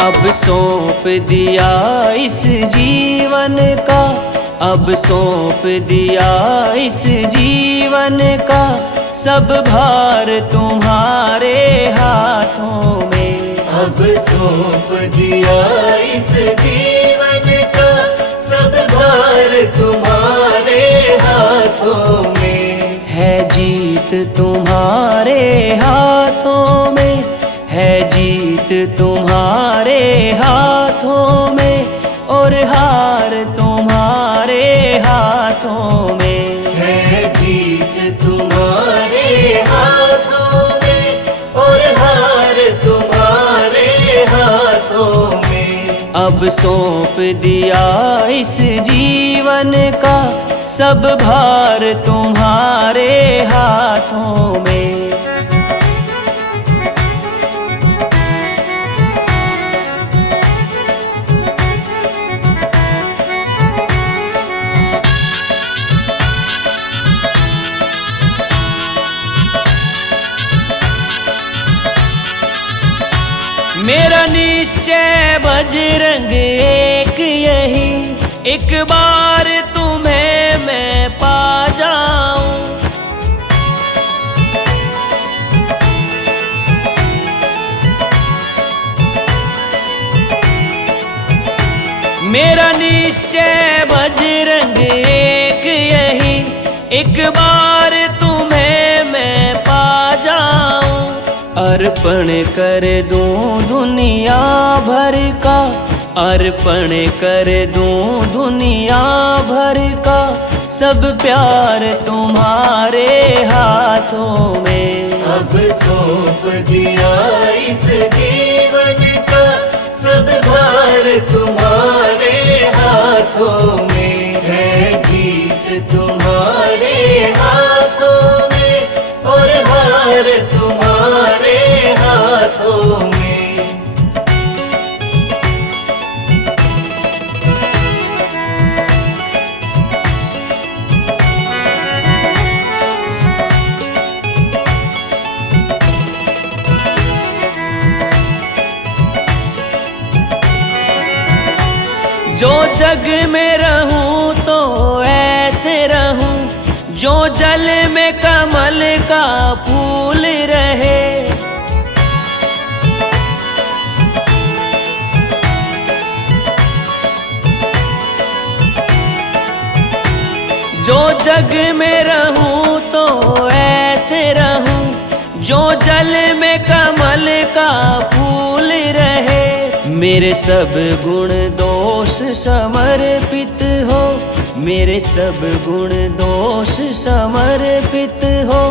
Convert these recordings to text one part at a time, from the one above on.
अब सौंप दिया इस जीवन का, अब सौंप दिया इस जीवन का, सब भार तुम्हारे हाथों में। अब सौंप दिया इस जीवन का, सब भार तुम्हारे हाथों में। है जीत तुम्हारे हाथों में, है जीत तुम्हारे हाथों में, और हार तुम्हारे हाथों में। है जीत तुम्हारे हाथों में, और हार तुम्हारे हाथों में। अब सौंप दिया इस जीवन का, सब भार तुम्हारे हाथों में। मेरा निश्चय बजरंग एक यही, एक बार तुम्हें मैं पा जाऊं। मेरा निश्चय बजरंग एक यही, एक बार तुम्हें मैं पा जाऊं। अर्पण कर दूं दुनिया भर का, अर्पण कर दूं दुनिया भर का, सब प्यार तुम्हारे हाथों में। अब सौंप दिया इस जीवन का, सब भार तुम्हारे हाथों में। है जीत तुम्हारे हाथों में, और हार तुम्हारे हाथों में। जो जग में रहूं तो ऐसे रहूं, जो जल में कमल का फूल रहे। जो जग में रहूं तो ऐसे रहूं, जो जल में कमल का फूल रहे। मेरे सब गुण दोष समर्पित हो, मेरे सब गुण दोष समर्पित हो,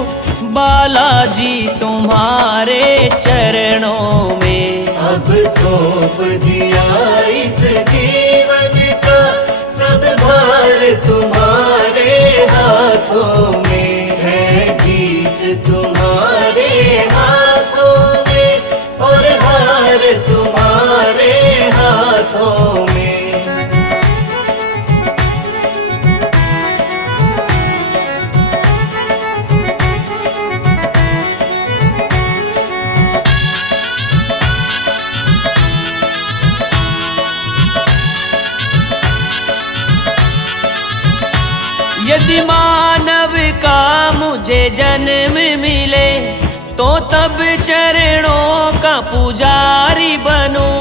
बालाजी तुम्हारे चरणों में। अब सौंप दिया इस जीवन का, सब भार तुम्हारे हाथों में। है जीत तुम्हारे हाथों में, और हार तुम्हारे हाथों में। यदि मानव का मुझे जन्म मिले, तो तब चरणों का पुजारी बनूं।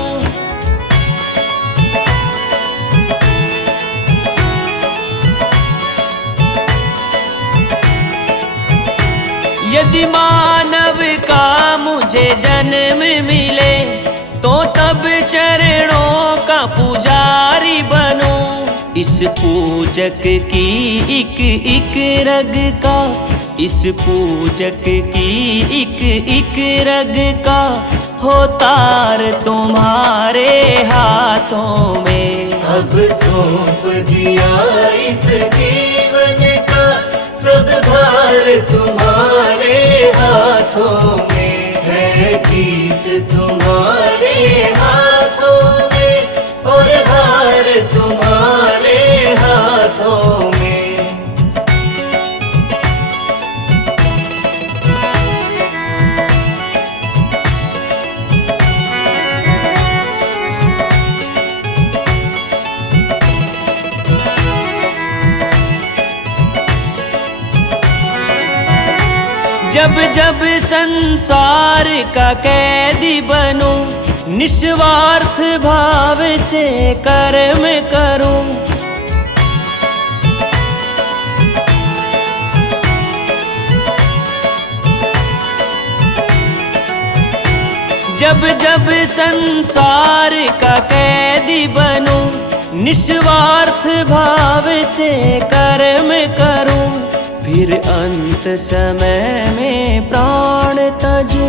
यदि मानव का मुझे जन्म मिले, तो तब चरणों का पुजारी बनूं। इस पूजक की एक एक रग का, इस पूजक की एक एक रग का, हो तार तुम्हारे हाथों में। अब सौंप दिया इस जीवन का, सब भार तुम्हारे हाथों में। है जीत तुम्हारे हाथों में, और हार तुम्हारे हाथों में। जब जब संसार का कैदी बनूं, निस्वार्थ भाव से कर्म करूं। जब जब संसार का कैदी बनूं, निस्वार्थ भाव से कर्म करूं। फिर अंत समय में प्राण तजूं,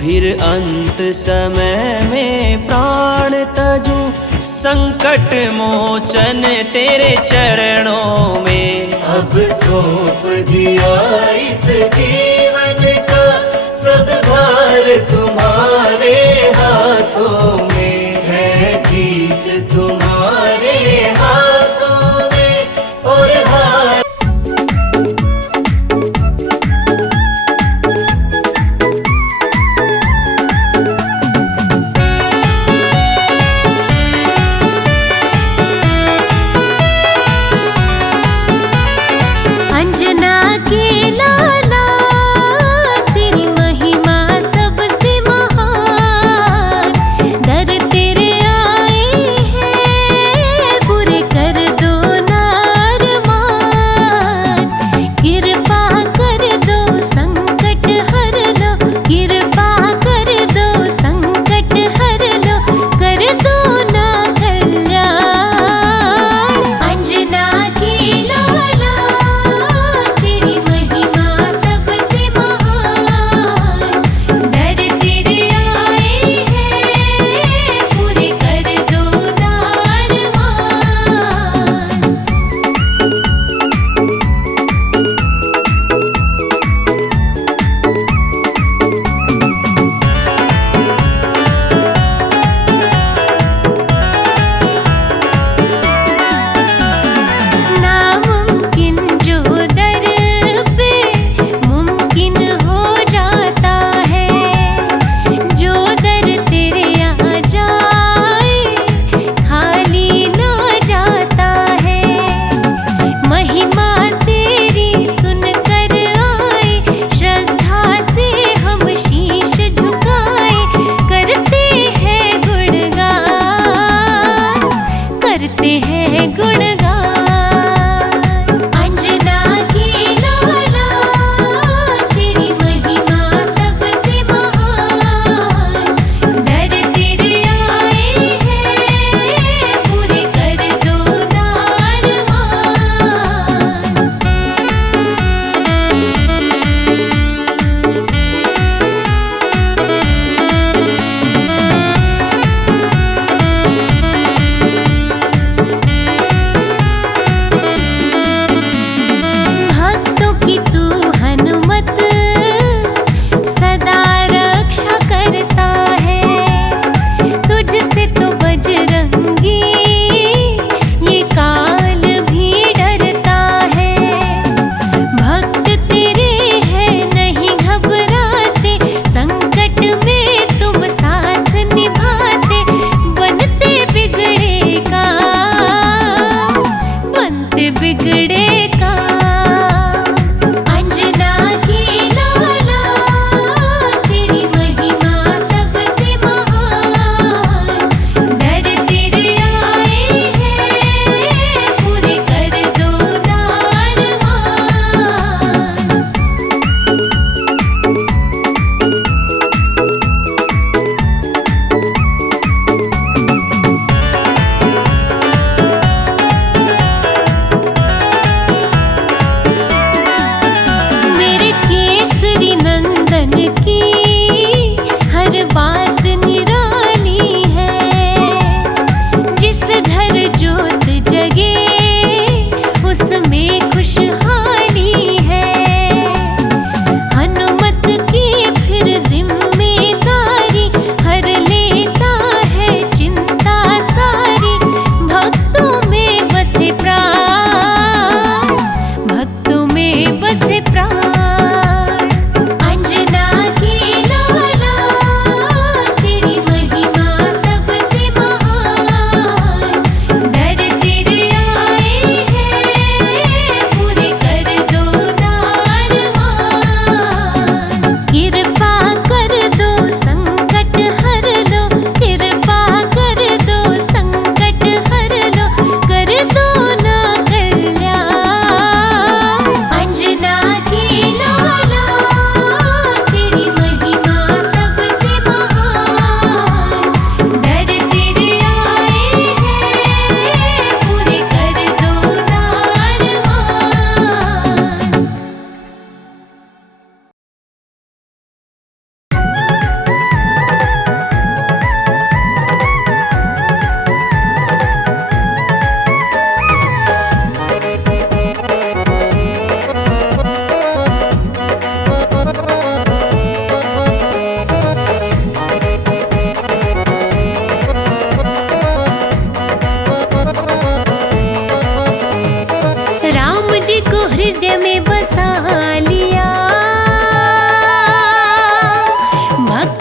फिर अंत समय में प्राण तजूं। संकट मोचन तेरे चरणों में अब सौंप दिया इस जीवन का सब भार तुम्हारे हाथों में है। जीत तुम्हारे हाथों में और हार अंजना के लाला तेरी महिमा सबसे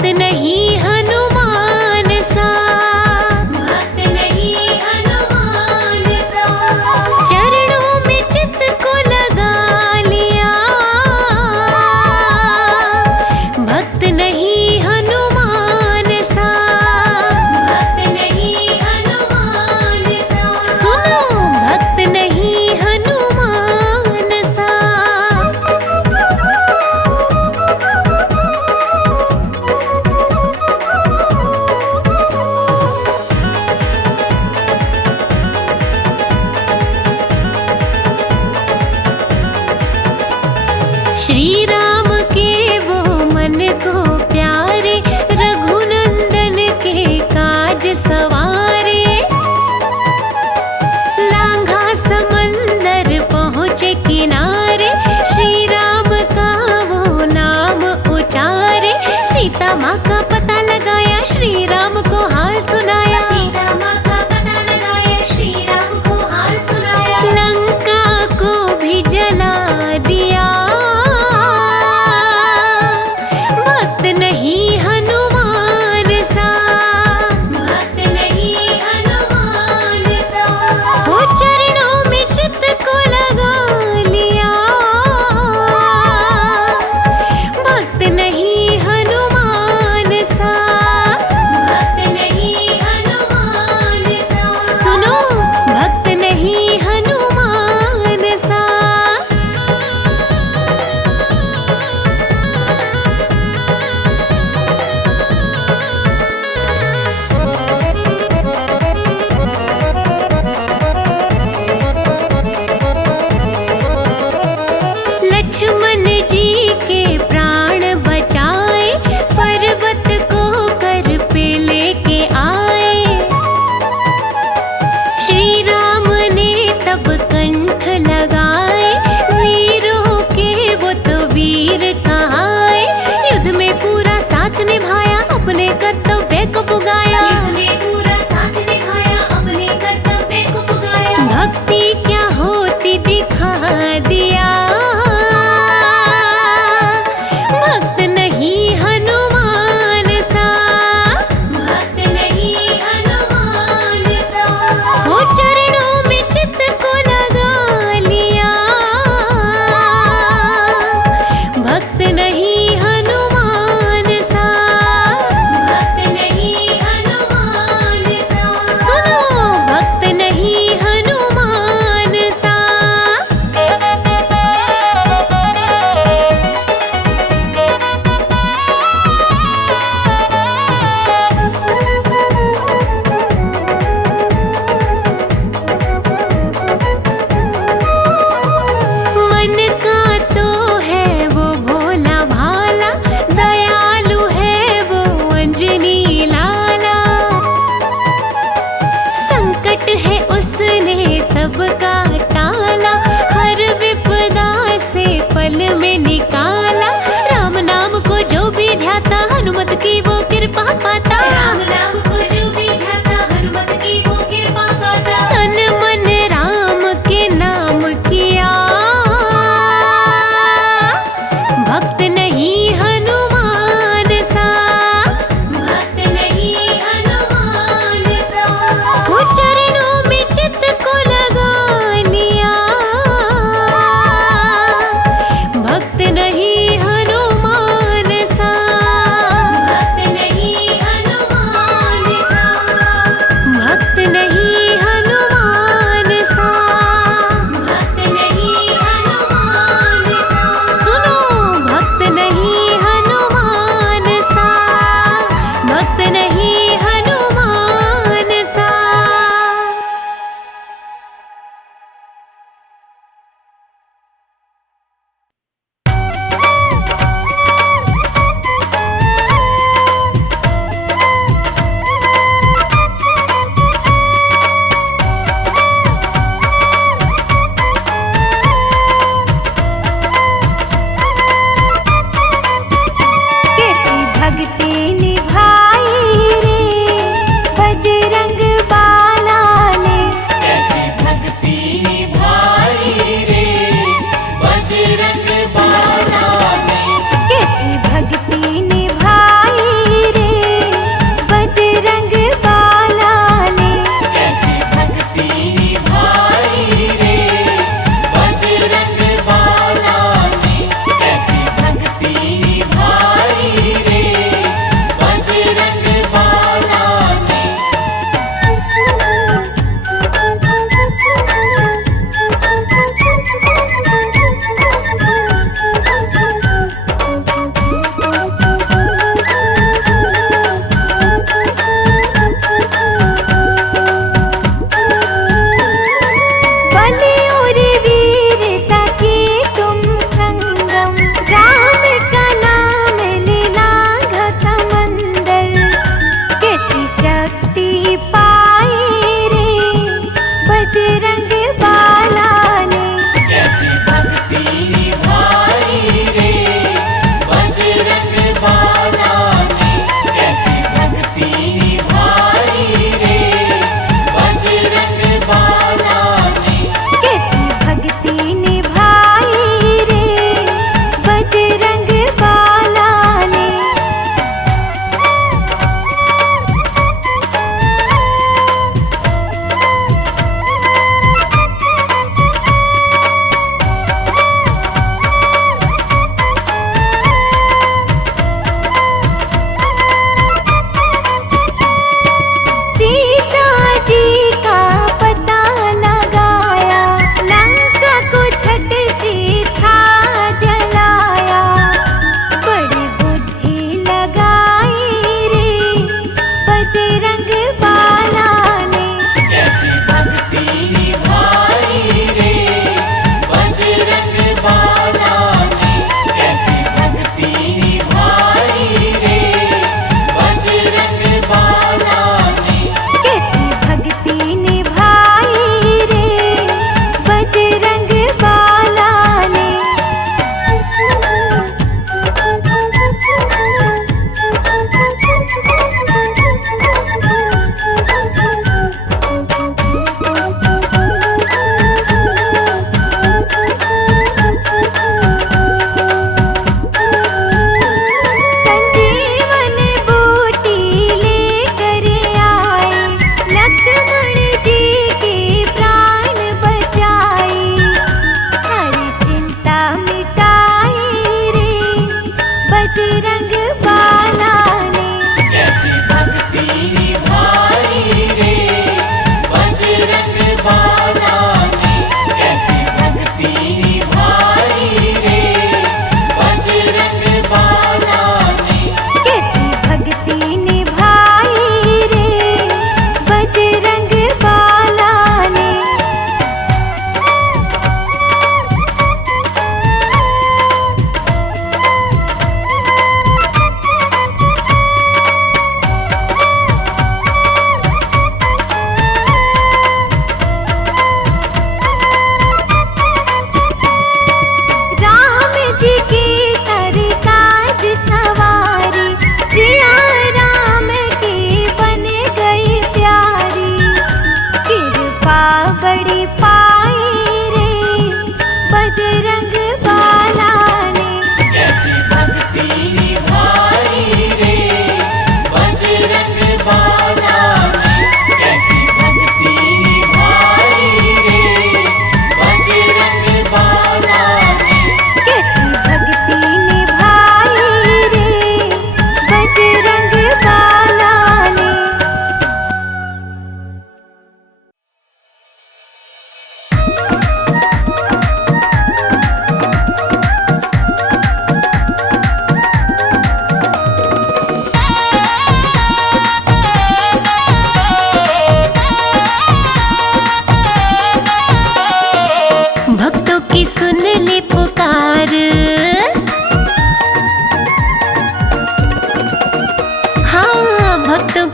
भक्त नहीं हनुमान सा, भक्त नहीं हनुमान सा। चरणों में चित्त को लगा लिया, भक्त नहीं हनुमान सा, भक्त नहीं हनुमान सा। सुनो भक्त नहीं हनुमान सा। श्री राम के वो मन को प्यारे, रघुनंदन के काज सवारे। लांघा समंदर पहुँचे किनारे, श्री राम का वो नाम उचारे। सीता माँ का पता लगाया, श्री राम को हाल सुनाया। सीता माँ का पता लगाया, श्री राम को हाल सुनाया। लंका को भी जला दिया, भक्त नहीं हनुमान सा, भक्त नहीं हनुमान सा। वो चरणों में चित्त को लगा लिया, भक्त नहीं हनुमान सा, भक्त नहीं हनुमान सा। सुनो भक्त नहीं हनुमान सा। लक्ष्मण जी के प्राण बचाए, पर्वत को कर पे लेके आए। श्री राम ने तब कंठ लगाए, वीरों के वो तो वीर कहाए। युद्ध में पूरा साथ निभाया, अपने कर्तव्य को पुगाया। युद्ध में पूरा साथ निभाया, अपने कर्तव्य को पुगाया। भक्ति क्या होती दिखा दिया, भक्त नहीं हनुमान सा, भक्त नहीं हनुमान सा। वो चरणों में चित्त को लगा लिया, भक्त नहीं हनुमान सा, भक्त नहीं हनुमान सा। सुनो भक्त नहीं हनुमान सा। मन का तो है वो भोला भाला, दयालु है वो अंजनी लाला। संकट है उसने सबका टाला, हर विपदा से पल में निकाला। राम नाम को जो भी ध्याता, हनुमत की वो कृपा पाता। राम नाम को जो भी ध्याता, हनुमत की वो कृपा पाता। तन मन राम के नाम किया, भक्त नहीं हनुमान सा, भक्त नहीं हनुमान सा। वो चरणों में चित्त को लगा लिया, भक्त नहीं हनुमान सा, भक्त नहीं हनुमान सा, भक्त नहीं हनुमान सा, भक्त नहीं हनुमान सा। सुनो भक्त नहीं हनुमान सा, भक्त नहीं हनुमान सा। कैसी भक्ति निभाई रे बजरंग बाला ने, कैसी भक्ति निभाई रे बजरंग बाला ने। कैसी भक्ति निभाई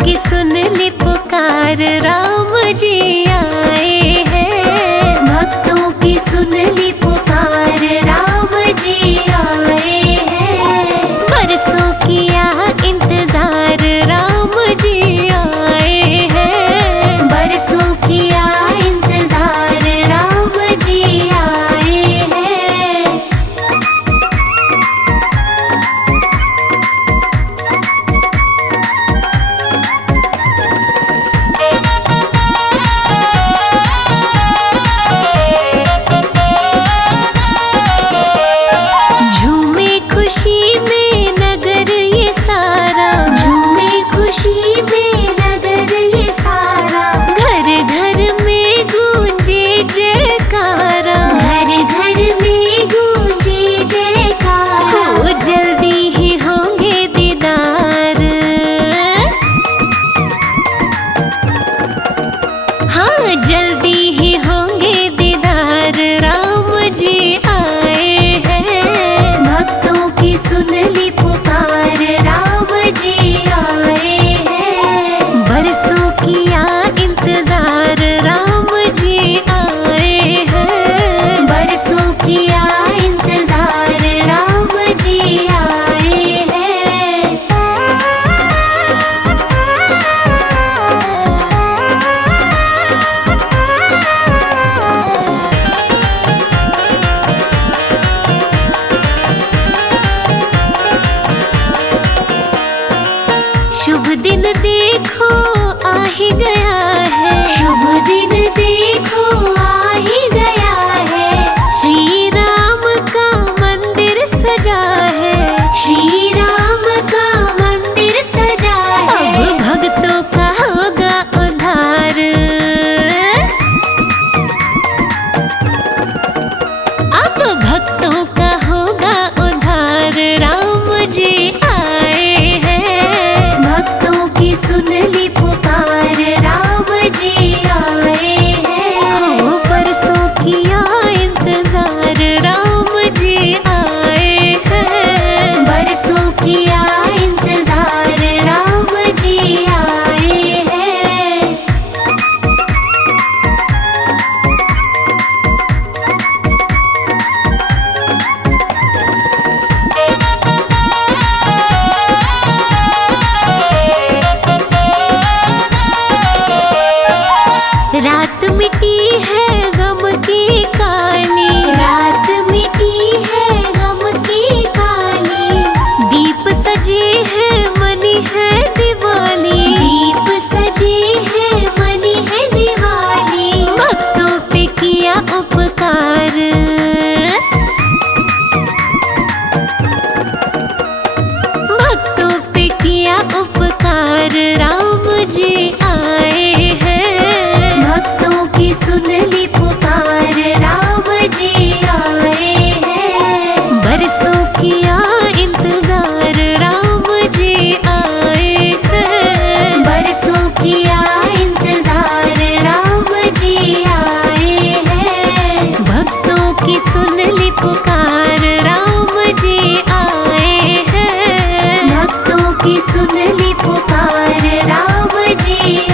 की सुन ली पुकार, राम जी आए हैं। भक्तों की सुन ली पुकार, राम जी आए हैं। बरसों किया इंतजार, राम जी आए हैं। बरसों किया इंतजार, राम जी आए हैं। झूमे खुशी में नगर ये सारा, झूमे खुशी में नगर ये सारा। घर घर में गूंजे जयकारा, घर घर में गूंजे जयकारा। हो जल्दी ही होंगे दीदार, हाँ जल्दी ही होंगे दीदार, राम जी आए हैं। भक्तों की सुन ली पुकार, राम जी आए हैं। बरसों किया इंतजार, राम जी आए हैं। बरसों किया इंतजार, राम जी आए हैं। शुभ दिन देखो आ ही गया है, शुभ दिन देखो आ ही गया है। श्री राम का मंदिर सजा है, श्री राम का मंदिर सजा है। अब भक्तों का होगा उद्धार, अब भक्तों का होगा उद्धार, राम जी आए हैं। भक्तों की सुन ली पुकार, राम जी आए हैं। हो बरसों किया इंतजार, राम जी आए हैं। बरसों किया इंतजार, राम जी आए हैं। रात मिटी है गम की काली, रात मिटी है गम की काली। दीप सजे है मनी है दिवाली, दीप सजे है मनी है दिवाली। भक्तों पे किया उपकार, भक्तों पे किया उपकार, राम जी आए हैं। भक्तों की सुन ली पुकार, राम जी आए हैं। बरसों किया इंतजार, राम जी आए हैं। बरसों किया इंतजार, राम जी आए हैं। भक्तों की सुन ली पुकार, राम जी आए हैं। भक्तों की सुन ली पुकार, राम जी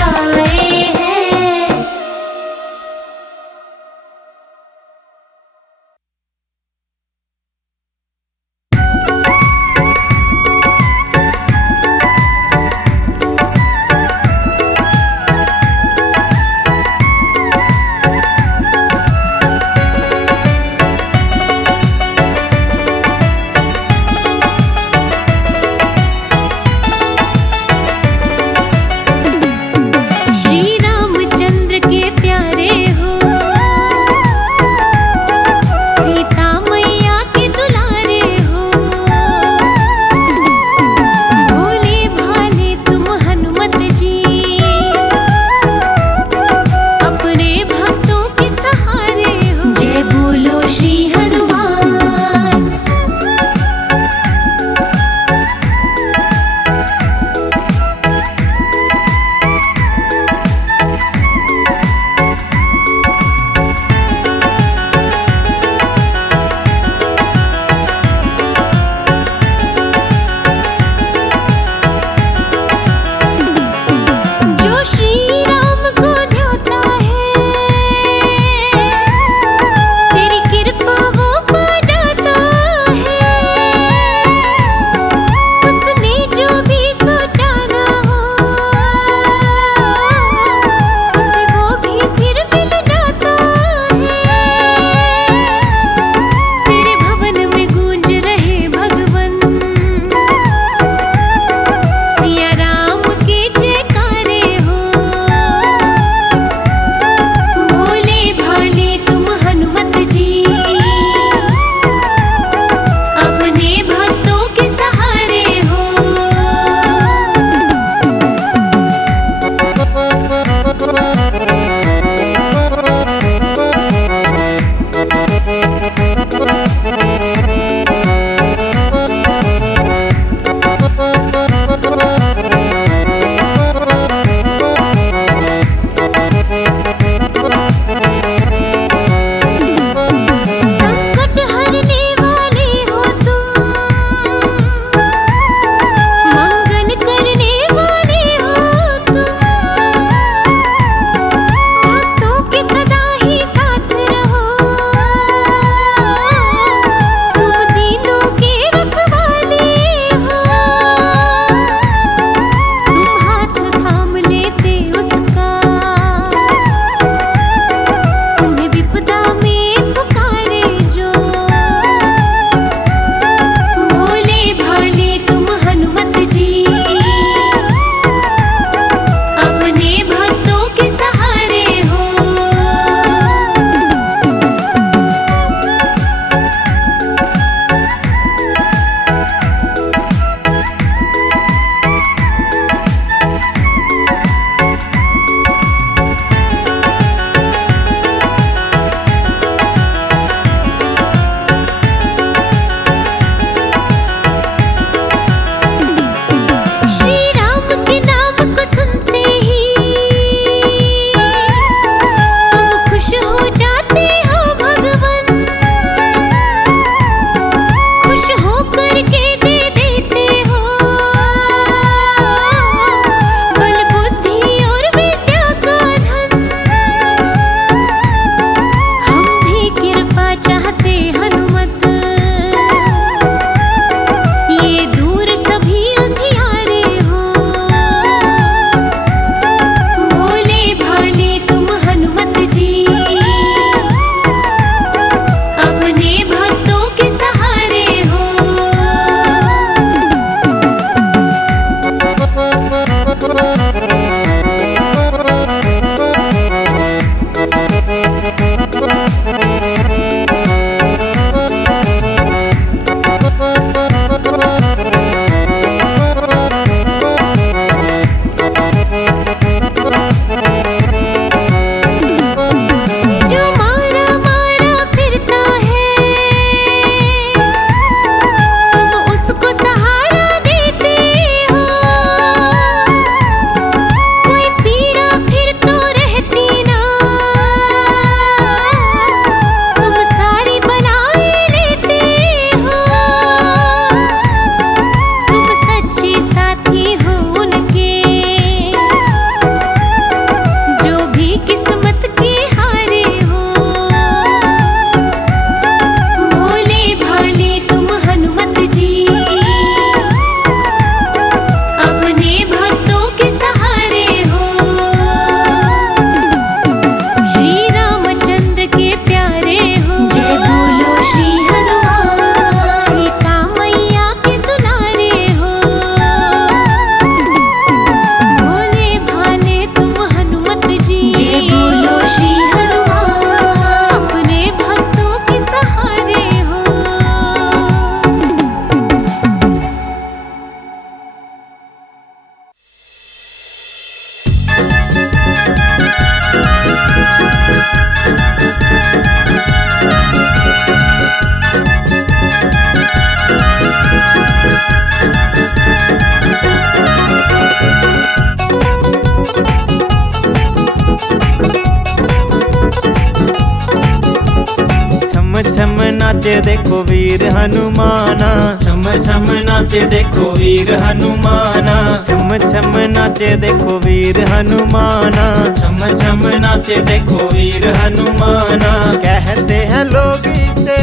वीर हनुमाना। छम छम नाचे देखो वीर हनुमाना, छम छम नाचे देखो वीर हनुमाना, छम छम नाचे देखो वीर हनुमाना। कहते हैं लोग इसे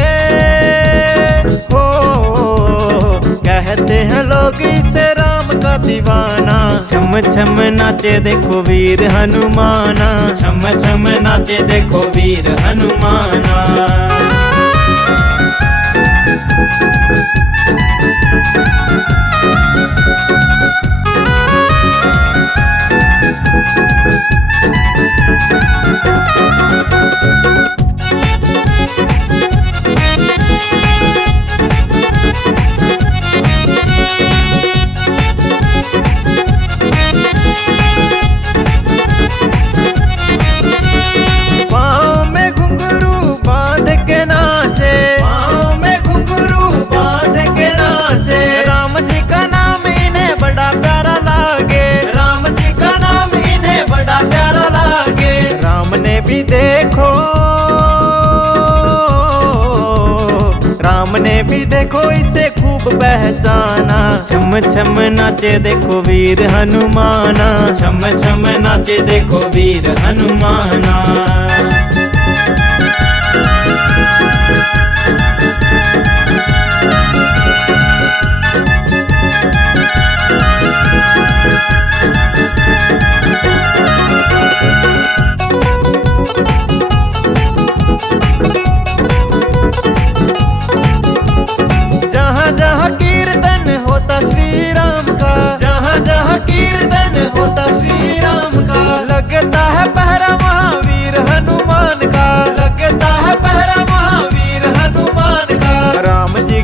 हो, कहते हैं लोग इसे राम का दीवाना। छम छम नाचे देखो वीर हनुमाना, छम छम नाचे देखो वीर हनुमाना। राम ने भी देखो इसे खूब पहचाना। छम छम नाचे देखो वीर हनुमाना, छम छम नाचे देखो वीर हनुमाना।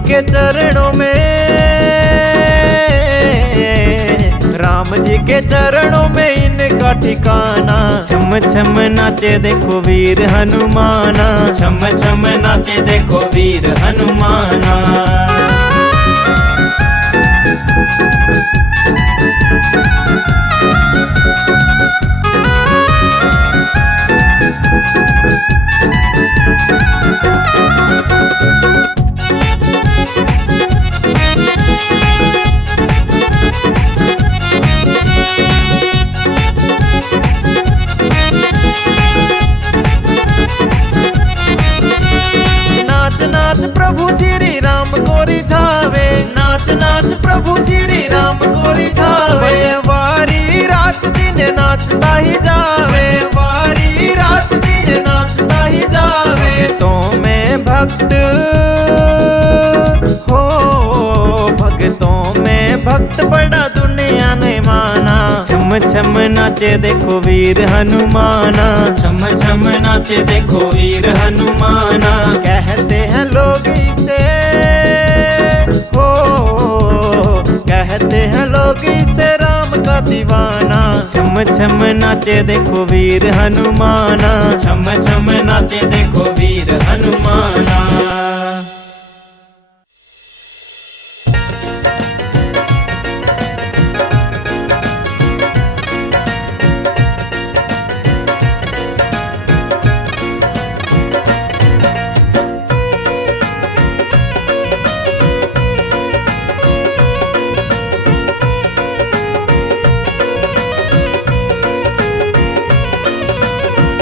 के चरणों में, राम जी के चरणों में इनका ठिकाना। छम छम नाचे देखो वीर हनुमाना, छम छम नाचे देखो वीर हनुमाना। प्रभु श्री राम को रिझावे, नाच नाच प्रभु श्री राम को रिझावे। वारी रात दिन नाचता ही जावे, वारी रात दिन नाचता ही जावे। तो मैं भक्त हो, भक्तों में भक्त बड़ा दुनिया ने माना। छम छम नाचे देखो वीर हनुमाना, छम छम नाचे देखो वीर हनुमाना। कहते हैं लोग इसे हो, कहते हैं लोग इसे राम का दीवाना। छम छम नाचे देखो वीर हनुमाना, छम छम नाचे देखो वीर हनुमाना।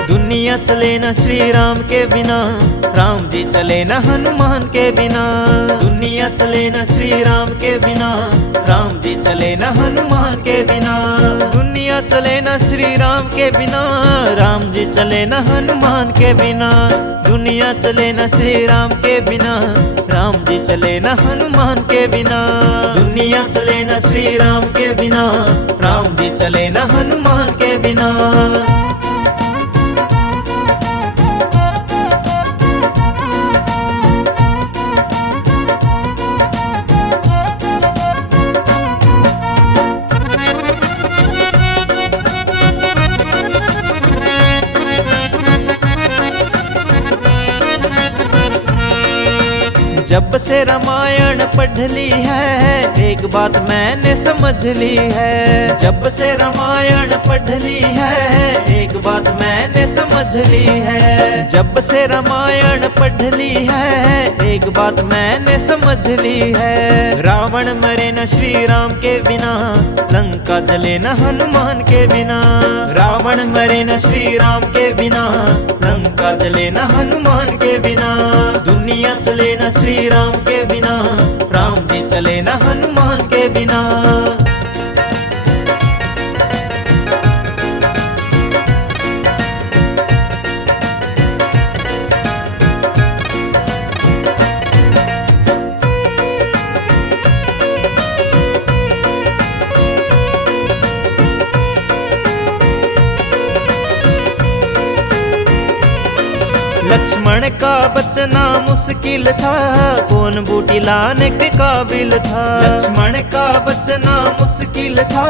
दुनिया चले न श्री राम के बिना, राम जी चले न हनुमान के बिना। दुनिया चले न श्री राम के बिना, राम जी चले न हनुमान के बिना। दुनिया चले न श्री राम के बिना, राम जी चले न हनुमान के बिना। दुनिया चले न श्री राम के बिना, राम जी चले न हनुमान के बिना। दुनिया चले न श्री राम के बिना, राम जी चले न हनुमान के बिना। जब से रामायण पढ़ ली है, एक बात मैंने समझ ली है। जब से रामायण पढ़ ली है, एक बात मैंने समझ समझ ली है। जब से रामायण पढ़ ली है एक बात मैंने समझ ली है। रावण मरे न श्री राम के बिना, लंका जले न हनुमान के बिना। रावण मरे न श्री राम के बिना, लंका जले न हनुमान के बिना। दुनिया चले न श्री राम के बिना, राम जी चले न हनुमान के बिना। लक्ष्मण का बचना मुश्किल था, कौन बूटी लाने के काबिल था। लक्ष्मण का बचना मुश्किल था,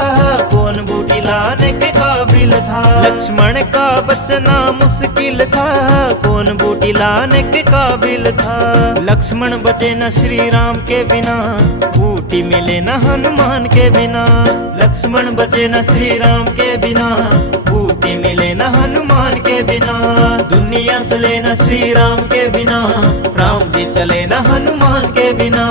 कौन बूटी लाने के काबिल था। लक्ष्मण का बचना मुश्किल था, कौन बूटी लाने के काबिल था। लक्ष्मण बचे न श्री राम के बिना, बूटी मिले न हनुमान के बिना। लक्ष्मण बचे न श्री राम के बिना, बूटी मिले न हनुमान के बिना। दुनिया चले न श्री राम के बिना, राम जी चले न हनुमान के बिना।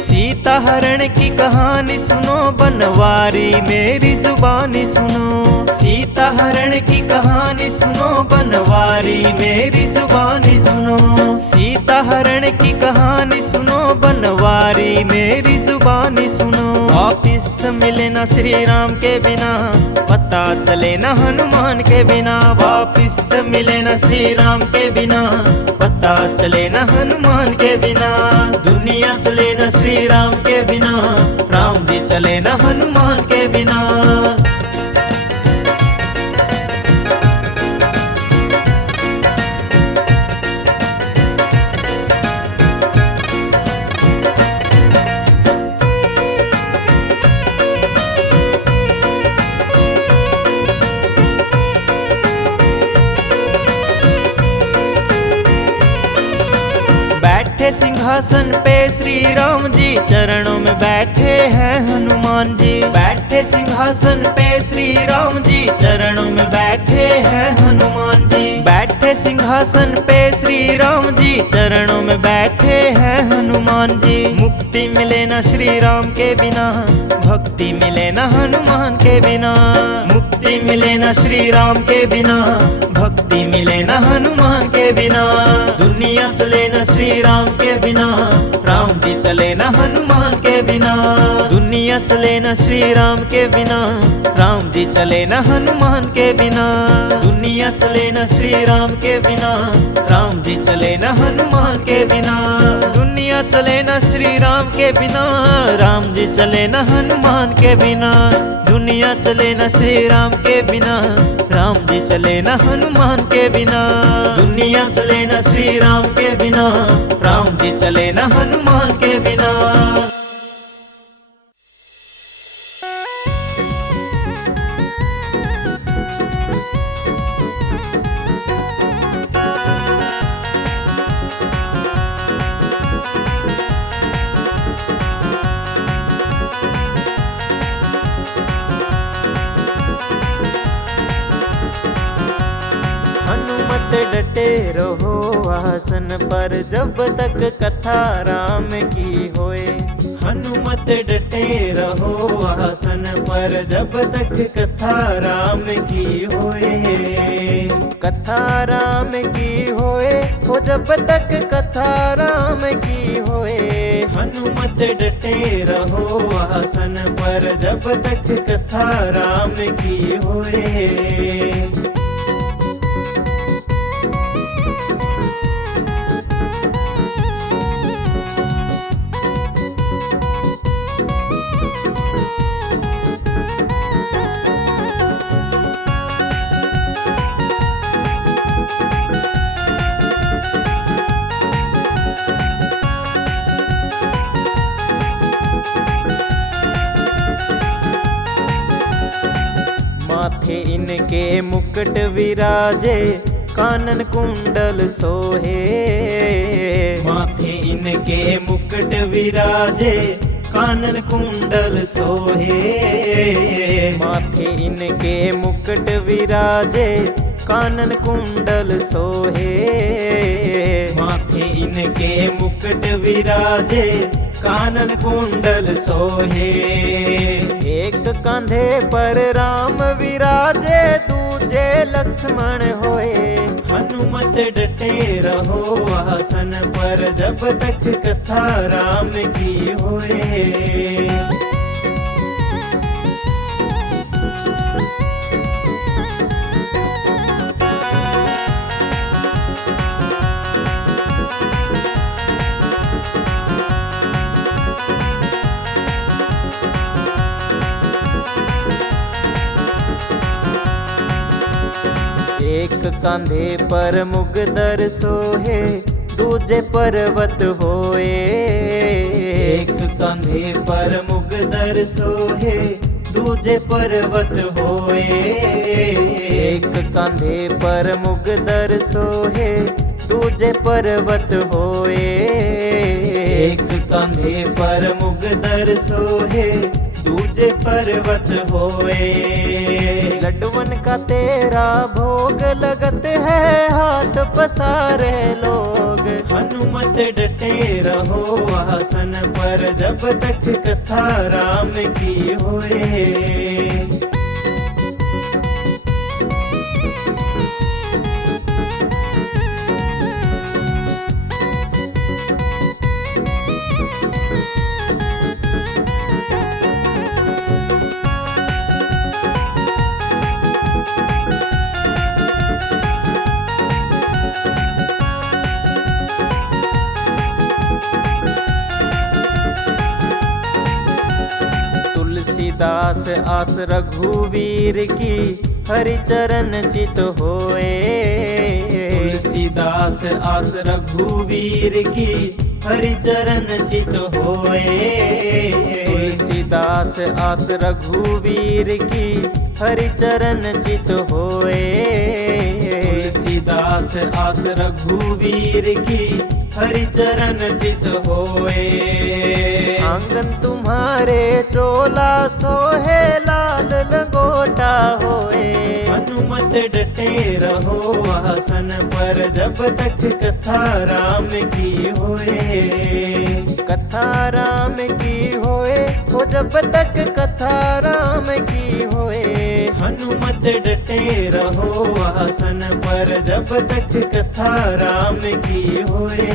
सीता हरण की कहानी सुनो, बनवारी मेरी जुबानी सुनो। सीता हरण की कहानी सुनो, बनवारी मेरी जुबानी सुनो। सीता हरण की कहानी सुनो, बनवारी मेरी जुबानी सुनो। वापिस मिले न श्री राम के बिना, पता चले न हनुमान के बिना। वापिस मिले न श्री राम के बिना, पता चले न हनुमान के बिना। दुनिया चले न श्री राम के बिना, राम जी चले न हनुमान के बिना। बैठे सिंहासन पे श्री राम जी, चरणों में बैठे हैं हनुमान जी। बैठे सिंहासन पे श्री राम जी, चरणों में बैठे हैं हनुमान जी। बैठे सिंहासन पे श्री राम जी, चरणों में बैठे हैं हनुमान जी। मुक्ति मिले न श्री राम के बिना, भक्ति मिले न हनुमान के बिना। मुक्ति मिले न श्री राम के बिना, भक्ति मिले न हनुमान के बिना। दुनिया चले न श्री राम के बिना, राम जी चले न हनुमान के बिना। दुनिया चले न श्री राम के बिना, राम जी चले न हनुमान के बिना। दुनिया चले न श्री राम के बिना, राम जी चले न हनुमान के बिना। दुनिया चले न श्री राम के बिना, राम जी चले न हनुमान के बिना। दुनिया चले न श्री राम के बिना, राम जी चले न हनुमान के बिना। दुनिया चले न श्री राम के बिना, राम जी चले न हनुमान के बिना। हनुमत डटे रहो आसन पर, जब तक कथा राम की होए। हनुमत डटे रहो आसन पर, जब तक कथा राम की होए। कथा राम की होए, हो जब तक कथा राम की होए। हनुमत डटे रहो आसन पर, जब तक कथा राम की होए। माथे इनके मुकुट विराजे, कानन कुंडल सोहे। माथे इनके मुकुट विराजे, कानन कुंडल सोहे। माथे इनके मुकुट विराजे, कानन कुंडल सोहे। माथे इनके मुकुट विराजे, कानन कुंडल सोहे। एक कंधे पर राम विराजे, दूजे लक्ष्मण होए। हनुमत डटे रहो आसन पर, जब तक कथा राम की होए। एक कांधे पर मुगदर सोहे, दूजे पर्वत होए। एक कांधे पर मुगदर सोहे, दूजे पर्वत होए। एक कांधे पर मुगदर सोहे, दूजे पर्वत होए। एक कांधे पर मुगदर सोहे, दूजे पर्वत होए। लड्डुवन का तेरा भोग लगत है, हाथ पसारे लोग। हनुमत डटे रहो आसन पर, जब तक कथा राम की होए। तुलसीदास आस रघुवीर की, हरिचरण चित होए। तुलसीदास आस रघुवीर की, हरिचरण चित होए। तुलसीदास आस रघुवीर की, हरिचरण चित होए। तुलसीदास आस रघुवीर की, हरिचरण चित होए। आंगन तुम्हारे चोला सोहे, लाल लंगोटा होए। हनुमत डटे रहो आसन पर, जब तक कथा राम की होए। कथा राम की होए, हो जब तक कथा राम की होए। हनुमत डटे रहो आसन पर, जब तक कथा राम की होए।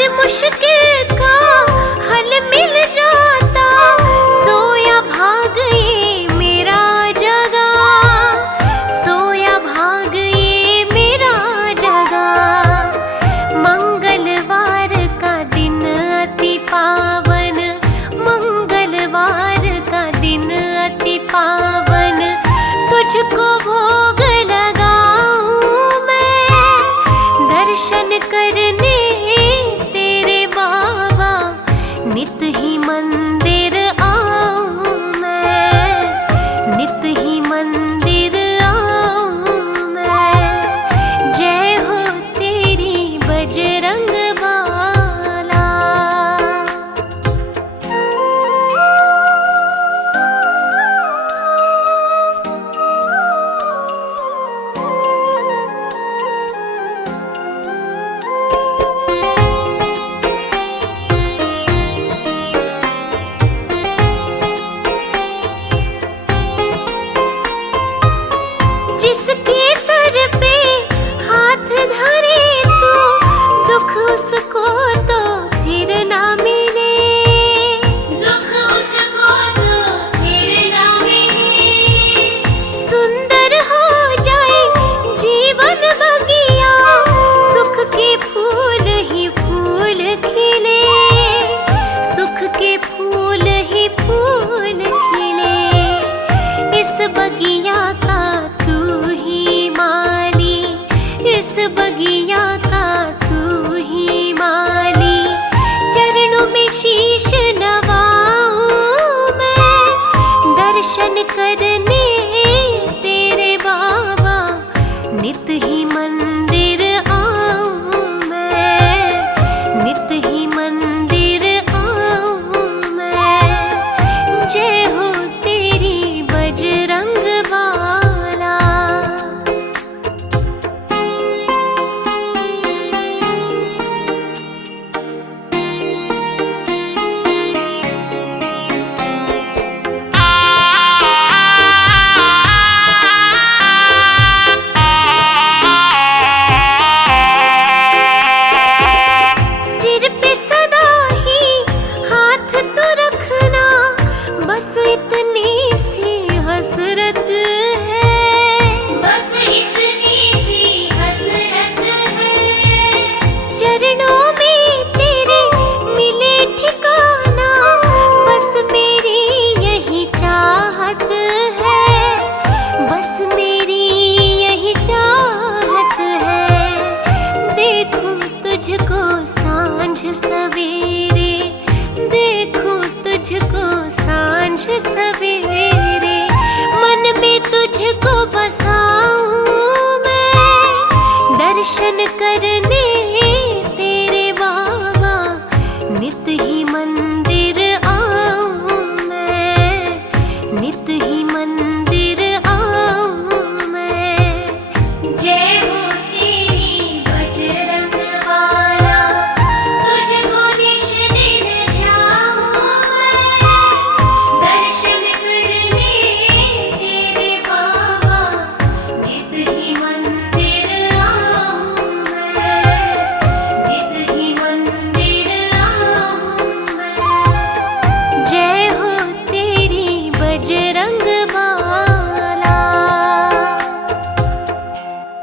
हर मुश्किल का हल मिल जाता, सोया भाग ये मेरा जगा, सोया भाग ये मेरा जगा। मंगलवार का दिन अति पावन, मंगलवार का दिन अति पावन, तुझको भोग लगाऊं मैं, दर्शन करने तेरे बाबा नित ही मंदिर आऊं मैं, नित ही मंदिर आऊं मैं। जय हो तेरी बजरंग बाला। जिसके सर पे हाथ धरे तो दुख उसको तो फिर ना मिले, दुख उसको तो फिर ना मिले। सुंदर हो जाए जीवन बगिया, सुख के फूल ही फूल खिले, सुख के फूल ही फूल खिले। इस बगिया का तू ही माली, इस बगिया का तू ही माली। चरणों में शीश नवाऊं मैं, दर्शन करने तेरे बाबा नित ही मंदिर आऊं मैं, नित ही मंदिर आऊं मैं। जय हो तेरी बजरंग बाला। सिर पे सदा ही हाथ तो रखना, बस इतनी सी हसरत है, बस इतनी सी हसरत है। चरणों में तेरे मिले ठिकाना, बस मेरी यही चाहत है, बस मेरी यही चाहत है। देखूं तुझको